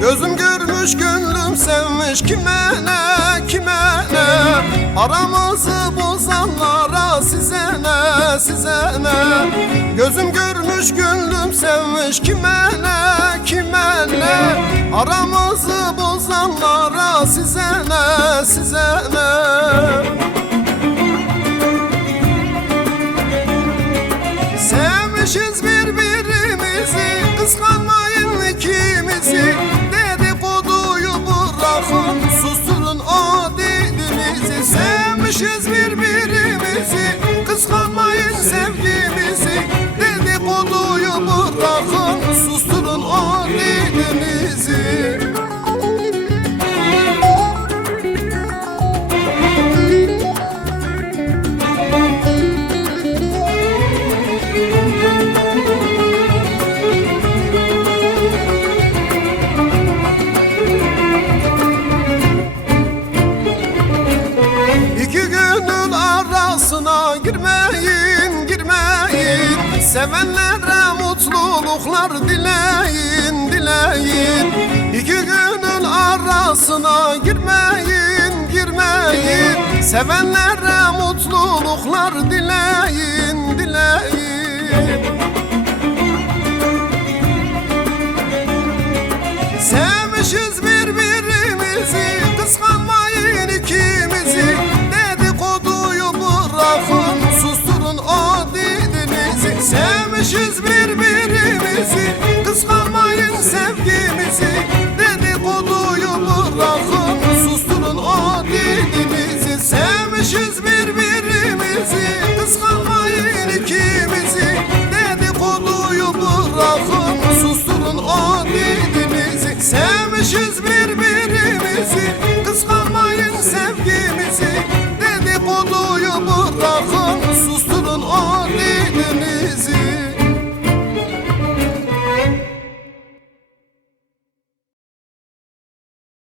Gözüm görmüş gönlüm sevmiş kime ne kime ne, aramızı bozanlara size ne size ne. Gözüm görmüş gönlüm sevmiş kime ne kime ne, aramızı bozanlara size ne size ne. Sevmişiz birbirimizi, kıskanmayın ikimizi. Dedikoduyu bırakın, susturun o dilinizi. Sevmişiz birbirimizi, kıskanmayın sevgimizi. Dedikoduyu bırakın, susturun o dilinizi. Girmeyin, girmeyin, sevenlere mutluluklar dileyin, dileyin. İki gönül arasına girmeyin, girmeyin, sevenlere mutluluklar dileyin, dileyin. Sevmişiz birbirimizi, kıskanmayın ikimizi. Dedikoduyu bırakın, susturun o dilinizi. Sevmişiz birbirimizi, kıskanmayın sevgimizi. Dedikoduyu bırakın, susturun o dilinizi. Sevmişiz birbirimizi.